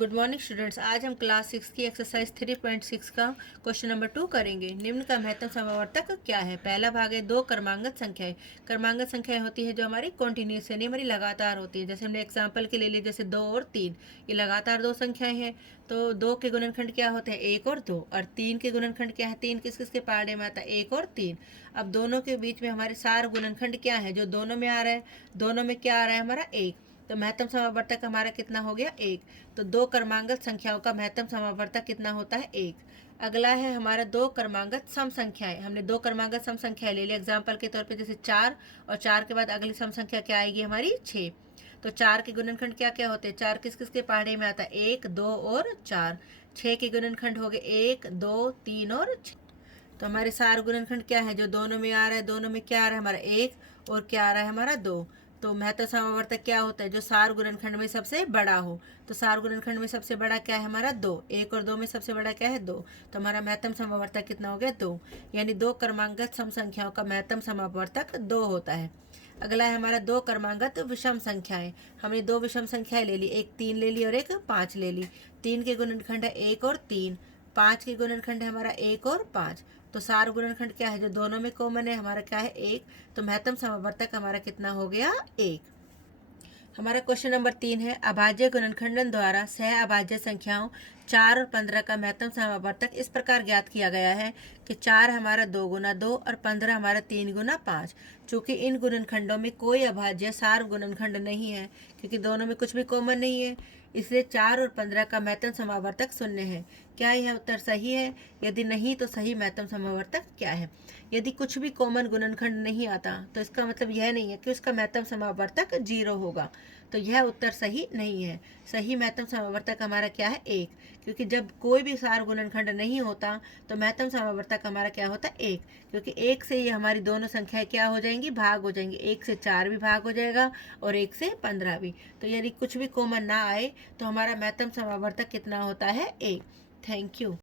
Good morning students. आज हम class 6 की एक्सरसाइज 3.6 का क्वेश्चन नंबर 2 करेंगे। निम्न का महत्तम समावर्तक क्या है। पहला भाग है दो क्रमांगत संख्याएं। क्रमांगत संख्याएं होती है जो हमारी कॉन्टिन्यूस यानी हमारी लगातार होती है। जैसे हमने एग्जांपल के ले लिए, जैसे 2 और 3, ये लगातार दो संख्याएं हैं। तो 2 के गुणनखंड क्या होते हैं, 1 और 2, और 3 के गुणनखंड क्या है, 3 किस किस के पहाड़े में आता है, 1 और 3। अब दोनों के बीच में हमारे सार गुणनखंड क्या है, जो दोनों में आ रहा है, दोनों में क्या आ रहा है हमारा 1। तो महत्तम समावर्तक हमारा कितना हो गया, 1। तो दो क्रमांगत संख्याओं का महत्तम समावर्तक कितना होता है, 1। अगला है हमारा दो क्रमांगत सम संख्याएं। हमने दो क्रमांगत सम संख्याएं ले ली एग्जाम्पल के तौर पे, जैसे 4, और 4 के बाद अगली सम संख्या क्या आएगी हमारी, 6। तो 4 के गुणनखंड क्या क्या होते हैं, 4 किस किस के पहाड़े में आता है, 1, 2 और 4। 6 के गुणनखंड हो गए 1, 2, 3 और 6। तो हमारे सार गुणनखंड क्या है, जो दोनों में आ रहा है, दोनों में क्या आ रहा है हमारा 1, और क्या आ रहा है हमारा 2। तो महत्तम समावर्तक क्या होता है, जो सार गुणनखंड में सबसे बड़ा हो। तो सार गुणनखंड में सबसे बड़ा क्या है हमारा 2, 1 और 2 में सबसे बड़ा क्या है 2। तो हमारा महत्तम समावर्तक कितना हो गया, 2। यानी दो क्रमांगत सम संख्याओं का महत्तम समावर्तक 2 होता है। अगला है हमारा दो क्रमांगत विषम संख्याएं। हमने दो विषम संख्याएं ले ली, एक 3 ले ली और एक 5 ले ली। 3 के गुणनखंड है 1 और 3, 5 के गुणनखंड है हमारा 1 और 5। तो सार गुणनखंड क्या है, जो दोनों में कॉमन है, हमारा क्या है 1। तो महत्तम समावर्तक हमारा कितना हो गया, 1। हमारा क्वेश्चन नंबर 3 है, अभाज्य गुणनखंडन द्वारा सह अभाज्य संख्याओं 4 और 15 का महत्तम समावर्तक इस प्रकार ज्ञात किया गया है कि 4 हमारा 2 गुना 2 और 15 हमारा 3 गुना 5। चूंकि इन गुणनखंडों में कोई अभाज्य सार गुणनखंड नहीं है, क्योंकि दोनों में कुछ भी कॉमन नहीं है, इसलिए 4 और 15 का महत्तम समावर्तक 0 है। क्या यह उत्तर सही है? यदि नहीं तो सही महत्तम समावर्तक क्या है। यदि कुछ भी कॉमन गुणनखंड नहीं आता तो इसका मतलब यह नहीं है कि उसका महत्तम समावर्तक 0 होगा। तो यह उत्तर सही नहीं है। सही महत्तम समावर्तक हमारा क्या है, 1। क्योंकि जब कोई भी सार गुणनखंड नहीं होता तो महत्तम समावर्तक हमारा क्या होता है, 1। क्योंकि 1 से ये हमारी दोनों संख्याएं क्या हो जाएंगी, भाग हो जाएंगी। 1 से 4 भी भाग हो जाएगा और 1 से 15 भी। तो यदि कुछ भी कॉमन ना आए तो हमारा महत्तम समावर्तक कितना होता है, 1। Thank you.